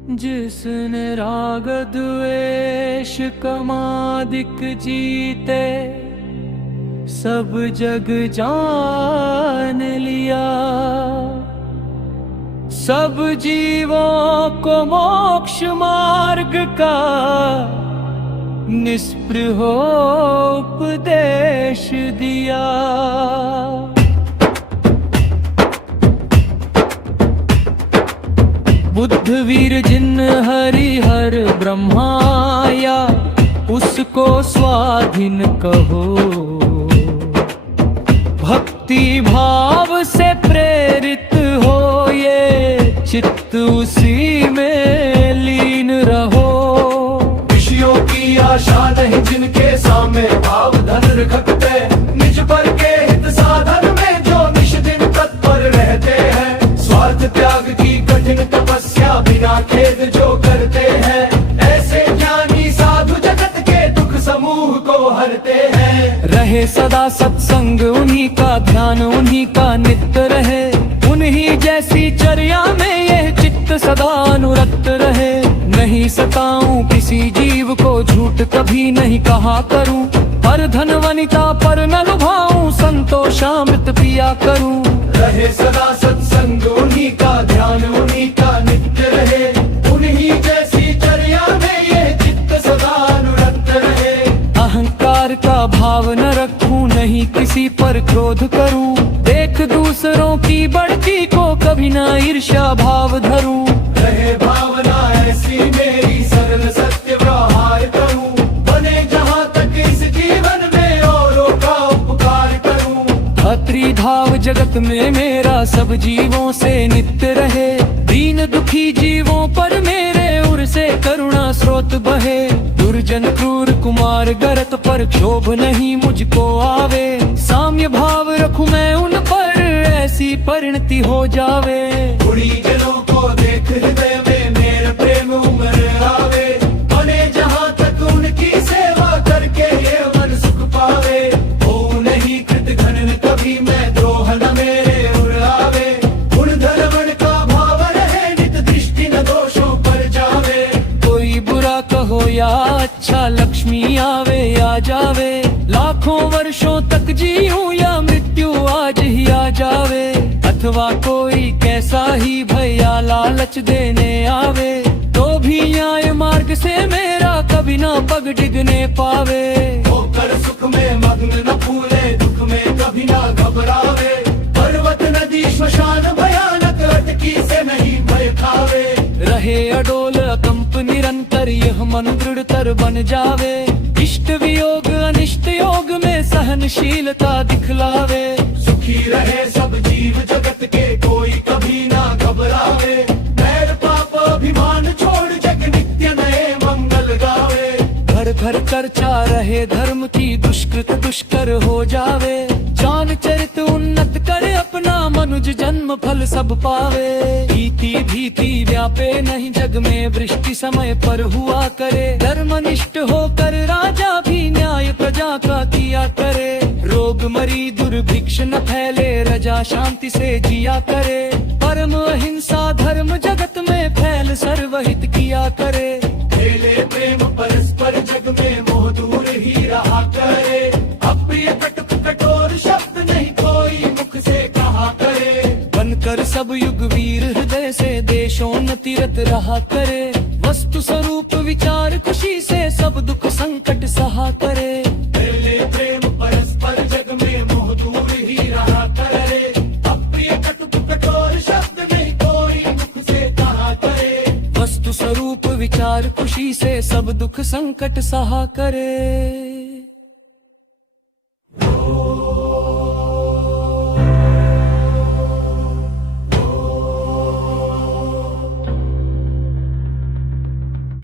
जिसने राग द्वेष कमादिक जीते सब जग जान लिया। सब जीवों को मोक्ष मार्ग का निस्पृह उपदेश दिया। बुद्ध वीर जिन हरिहर ब्रह्माया उसको स्वाधीन कहो। भक्ति भाव से प्रेरित हो ये चित्त उसी में लीन रहो। विषयों की आशा नहीं जिनके सामने भाव धन रखते, निज पर के हित साधन में जो निश दिन तत्पर रहते हैं। स्वार्थ त्याग की कठिन तपस्या बिना खेद जो करते हैं, ऐसे ज्ञानी साधु जगत के दुख समूह को हरते हैं। रहे सदा सत्संग उन्हीं का, ध्यान उन्हीं का नित्य रहे। उन्हीं जैसी चर्या में यह चित्त सदा अनुरक्त रहे। नहीं सताऊं किसी जीव को, झूठ कभी नहीं कहा करूं। पर धन वनिता पर न लुभाऊं, संतोषामृत पिया करूं। रहे सदा सत्संग उन्हीं का, ध्यान उन्हीं का नित्य रहे। उन्हीं जैसी चर्या में यह चित्त सदा अनुरक्त रहे। अहंकार का भाव न रखूं, नहीं किसी पर क्रोध करूं। देख दूसरों की बढ़ती को कभी न ईर्ष्या भाव धरूं। रहे भावना ऐसी मेरी सरल सत्य व्यवहार करूं। बने जहाँ तक इस जीवन में औरों का उपकार करूं। त्रिधाव जगत में मेरा सब जीवों से नित्य रहे। दीन दुखी जीवों पर मेरे उर से करुणा स्रोत बहे। दुर्जन क्रूर कुमार गरत पर क्षोभ नहीं मुझको आवे। साम्य भाव रखूं मैं उन पर, ऐसी परिणति हो जावे। गुणी जनों को देख हृदय में मेरा प्रेम उमर आवे। बने जहाँ तक उनकी सेवा करके ये मन सुख पावे। हो नहीं कृत घन कभी मैं द्रोह न मेरे उर आवे। गुण धर्मन का भाव रहे नित दृष्टि न दोषों पर जावे। कोई बुरा कहो या अच्छा, लक्ष्मी आवे या जावे। लाखों वर्षों तक जीऊं या मृत्यु आज ही आ जावे। अथवा कोई कैसा ही भैया लालच देने आवे, तो भी न्याय मार्ग से मेरा कभी ना पग डिगने पावे। होकर सुख में मग्न न फूले, दुख में कभी ना घबरावे। पर्वत नदी श्मशान भयानक अटकी से नहीं भय खावे। रहे अडोल अकंप निरंतर यह मन दृढ़तर बन जावे। इष्ट वियोग अनिष्ट योग में सहनशीलता दिखलावे। सुखी रहे सब जीव जगत के कोई कभी ना घबरावे। बैर पाप अभिमान छोड़ जग नित्य नए मंगल गावे। घर घर चर्चा रहे धर्म की, दुष्कृत दुष्कर हो जावे। जान चरित उन्नत करे अपना, मनुज जन्म फल सब पावे। भीति भीति व्यापे नहीं जग में, वृष्टि समय पर हुआ करे। धर्मनिष्ठ होकर राजा भी न्याय प्रजा का किया करे। रोग मरी दुर्भिक्ष न फैले, रजा शांति से जिया करे। परम अहिंसा धर्म जगत में फैल सर्वहित किया करे। खेले प्रेम परस्पर जग में मोह दूर ही रहा करे। अप्रिय कटुक कठोर शब्द नहीं कोई मुख से कहा करे। बनकर सब युग वीर हृदय से देशोन्नति रत रहा करे। वस्तु स्वरूप विचार खुशी से सब दुख संकट सहा करे। खेले प्रेम परस्पर जग में मोह दूर ही रहा करे। अप्रिय कटुक कठोर शब्द नहीं कोई मुख से कहा करे। वस्तु स्वरूप विचार खुशी से सब दुख संकट सहा करे।